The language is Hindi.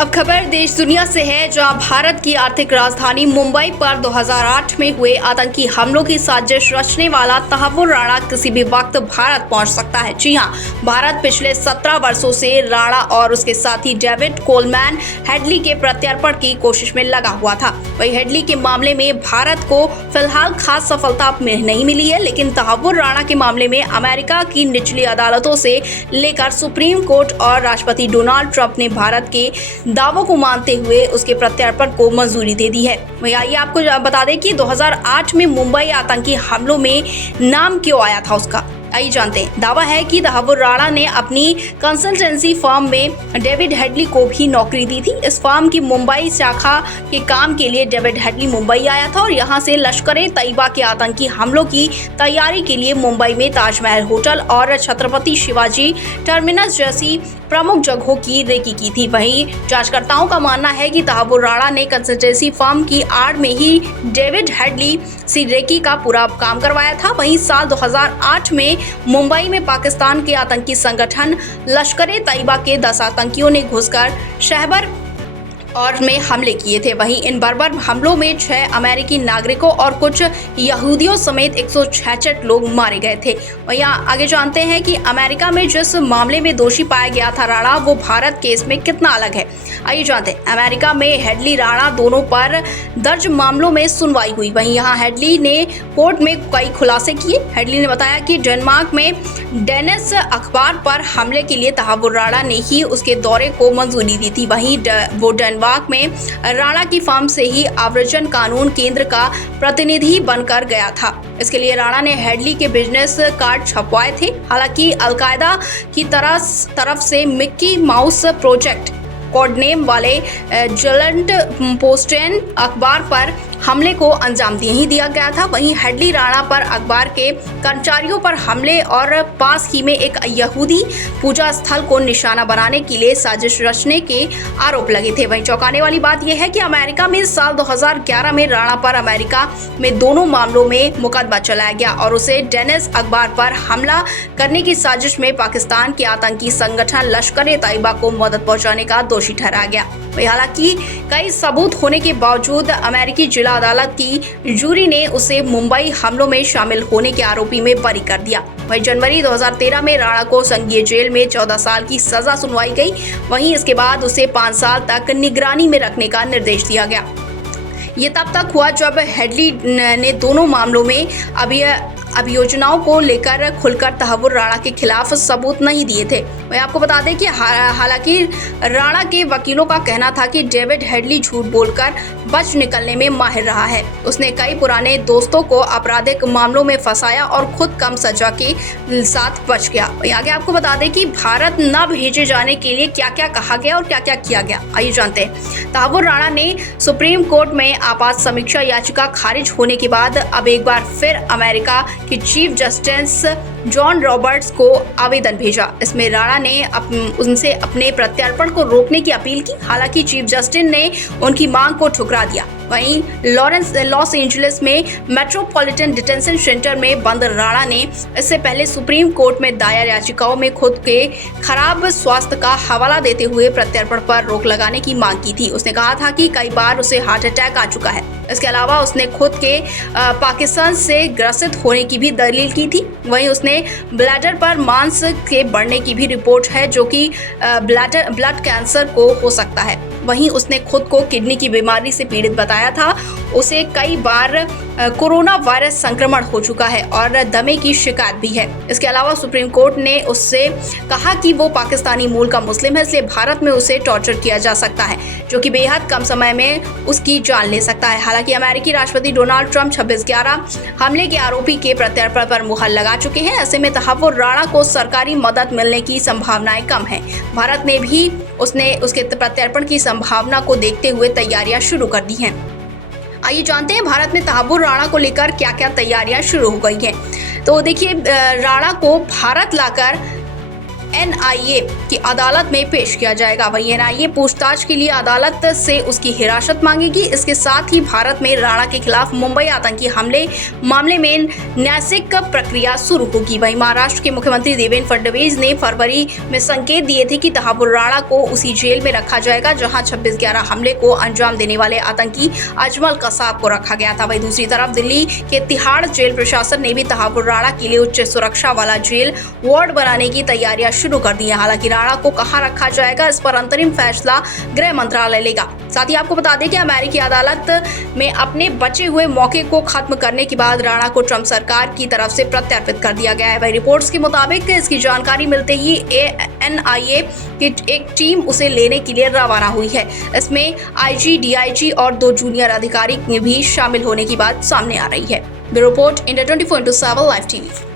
अब खबर देश दुनिया से है, जहां भारत की आर्थिक राजधानी मुंबई पर 2008 में हुए आतंकी हमलों की साजिश रचने वाला तहव्वुर राणा किसी भी वक्त भारत पहुंच सकता है। जी हां, भारत पिछले 17 वर्षों से राणा और उसके साथी डेविड कोलमैन हेडली के प्रत्यर्पण की कोशिश में लगा हुआ था। वही हेडली के मामले में भारत को फिलहाल खास सफलता नहीं मिली है, लेकिन तहव्वुर राणा के मामले में अमेरिका की निचली अदालतों से लेकर सुप्रीम कोर्ट और राष्ट्रपति डोनाल्ड ट्रंप ने भारत के दावों को मानते हुए उसके प्रत्यर्पण को मंजूरी दे दी है। वही आइए आपको बता दें कि 2008 में मुंबई आतंकी हमलों में नाम क्यों आया था उसका, आइए जानते हैं। दावा है कि तहव्वुर राणा ने अपनी कंसल्टेंसी फर्म में डेविड हेडली को भी नौकरी दी थी। इस फर्म की मुंबई शाखा के काम के लिए डेविड हेडली मुंबई आया था और यहां से लश्कर-ए-तैयबा के आतंकी हमलों की तैयारी के लिए मुंबई में ताजमहल होटल और छत्रपति शिवाजी टर्मिनस जैसी प्रमुख जगहों की रेकी की थी। वहीं जांचकर्ताओं का मानना है कि तहव्वुर राणा ने कंसल्टेंसी फर्म की आड़ में ही डेविड हेडली से रेकी का पूरा काम करवाया था। वहीं साल 2008 में मुंबई में पाकिस्तान के आतंकी संगठन लश्कर-ए-तैयबा के 10 आतंकियों ने घुसकर शहर और में हमले किए थे। वहीं इन बर्बर हमलों में 6 अमेरिकी नागरिकों और कुछ यहूदियों समेत 166 लोग मारे गए थे। वहीं आगे जानते हैं कि अमेरिका में जिस मामले में दोषी पाया गया था राणा, वो भारत केस में कितना अलग है। आइए जानते हैं। अमेरिका में हेडली राणा दोनों पर दर्ज मामलों में सुनवाई हुई। वहीं यहाँ हेडली ने कोर्ट में कई खुलासे किए। हेडली ने बताया कि डेनमार्क में डेनिस अखबार पर हमले के लिए तहव्वुर राणा ने ही उसके दौरे को मंजूरी दी थी। वहीं वो डेनमार्क में राणा की फर्म से ही आव्रजन कानून केंद्र का प्रतिनिधि बनकर गया था। इसके लिए राणा ने हेडली के बिजनेस कार्ड छपवाए थे। हालांकि अलकायदा की तरफ से मिक्की माउस प्रोजेक्ट कोडनेम वाले जलंट पोस्टेन अखबार पर हमले को अंजाम नहीं दिया गया था। वहीं हेडली राणा पर अखबार के कर्मचारियों पर हमले और पास ही में एक यहूदी पूजा स्थल को निशाना बनाने के लिए साजिश रचने के आरोप लगे थे। वहीं चौंकाने वाली बात यह है कि अमेरिका में साल 2011 में राणा पर अमेरिका में दोनों मामलों में मुकदमा चलाया गया और उसे डेनिस अखबार पर हमला करने की साजिश में पाकिस्तान के आतंकी संगठन लश्कर-ए-तैयबा को मदद पहुंचाने का दोषी ठहराया गया। हालांकि कई सबूत होने के बावजूद अमेरिकी जिला अदालत की जूरी ने उसे मुंबई हमलों में शामिल होने के आरोपी में बरी कर दिया। वहीं जनवरी 2013 में राणा को संघीय जेल में 14 साल की सजा सुनवाई गई। वहीं इसके बाद उसे 5 साल तक निगरानी में रखने का निर्देश दिया गया। ये तब तक हुआ जब हेडली ने दोनों मामलों में अभियोजनाओं को लेकर खुलकर तहव्वुर राणा के खिलाफ सबूत नहीं दिए थे। मैं आपको बता दें कि हालांकि राणा के वकीलों का कहना था कि डेविड हेडली झूठ बोलकर बच निकलने में माहिर रहा है। उसने कई पुराने दोस्तों को आपराधिक मामलों में फंसाया और खुद कम सजा के साथ बच गया। आगे आपको बता दें कि भारत न भेजे जाने के लिए क्या क्या कहा गया और क्या क्या किया गया, आइए जानते हैं। तहव्वुर राणा ने सुप्रीम कोर्ट में आपात समीक्षा याचिका खारिज होने के बाद अब एक बार फिर अमेरिका कि चीफ जस्टिस जॉन रॉबर्ट्स को आवेदन भेजा। इसमें राणा ने उनसे अपने प्रत्यर्पण को रोकने की अपील की। हालांकि चीफ जस्टिस ने उनकी मांग को ठुकरा दिया। वहीं लॉस एंजलिस में मेट्रोपॉलिटन डिटेंशन सेंटर में बंद राणा ने इससे पहले सुप्रीम कोर्ट में दायर याचिकाओं में खुद के खराब स्वास्थ्य का हवाला देते हुए प्रत्यर्पण पर रोक लगाने की मांग की थी। उसने कहा था कि कई बार उसे हार्ट अटैक आ चुका है। इसके अलावा उसने खुद के पाकिस्तान से ग्रसित होने की भी दलील की थी। वहीं उसने ब्लैडर पर मांस के बढ़ने की भी रिपोर्ट है, जो कि ब्लड कैंसर को हो सकता है। वहीं उसने खुद को किडनी की बीमारी से पीड़ित बताया था। उसे कई बार कोरोना वायरस संक्रमण हो चुका है और दमे की शिकायत भी है। इसके अलावा सुप्रीम कोर्ट ने उससे कहा कि वो पाकिस्तानी मूल का मुस्लिम है, इसलिए भारत में उसे टॉर्चर किया जा सकता है, जो कि बेहद कम समय में उसकी जान ले सकता है। हालांकि अमेरिकी राष्ट्रपति डोनाल्ड ट्रंप 26/11 हमले के आरोपी के प्रत्यर्पण पर मुहर लगा चुके हैं। ऐसे में तहव्वुर राणा को सरकारी मदद मिलने की संभावनाएं कम है। भारत ने भी उसके प्रत्यर्पण की संभावना को देखते हुए तैयारियां शुरू कर दी हैं। आइए जानते हैं भारत में तहव्वुर राणा को लेकर क्या क्या तैयारियां शुरू हो गई हैं। तो देखिए, राणा को भारत लाकर एनआईए की अदालत में पेश किया जाएगा। वहीं एनआईए पूछताछ के लिए अदालत से उसकी हिरासत मांगेगी। इसके साथ ही भारत में राणा के खिलाफ मुंबई आतंकी हमले मामले में न्यायिक प्रक्रिया शुरू होगी। वहीं महाराष्ट्र के मुख्यमंत्री देवेंद्र फडणवीस ने फरवरी में संकेत दिए थे कि तहावुर राणा को उसी जेल में रखा जाएगा जहां 26/11 हमले को अंजाम देने वाले आतंकी अजमल कसाब को रखा गया था। वहीं दूसरी तरफ दिल्ली के तिहाड़ जेल प्रशासन ने भी तहावुर राणा के लिए उच्च सुरक्षा वाला जेल वार्ड बनाने की तैयारियां शुरू कर दी है। हालांकि राणा को कहां रखा जाएगा, इस पर अंतरिम फैसला गृह मंत्रालय लेगा। साथ ही आपको बता दें कि अमेरिकी अदालत में अपने बचे हुए मौके को खत्म करने के बाद राणा को ट्रंप सरकार की तरफ से प्रत्यर्पित कर दिया गया है। वही रिपोर्ट्स के मुताबिक इसकी जानकारी मिलते ही एनआईए की एक टीम उसे लेने के लिए रवाना हुई है। इसमें आईजी, डीआईजी और 2 जूनियर अधिकारी भी शामिल होने की बात सामने आ रही है। Bureau report, India 24/7 live TV.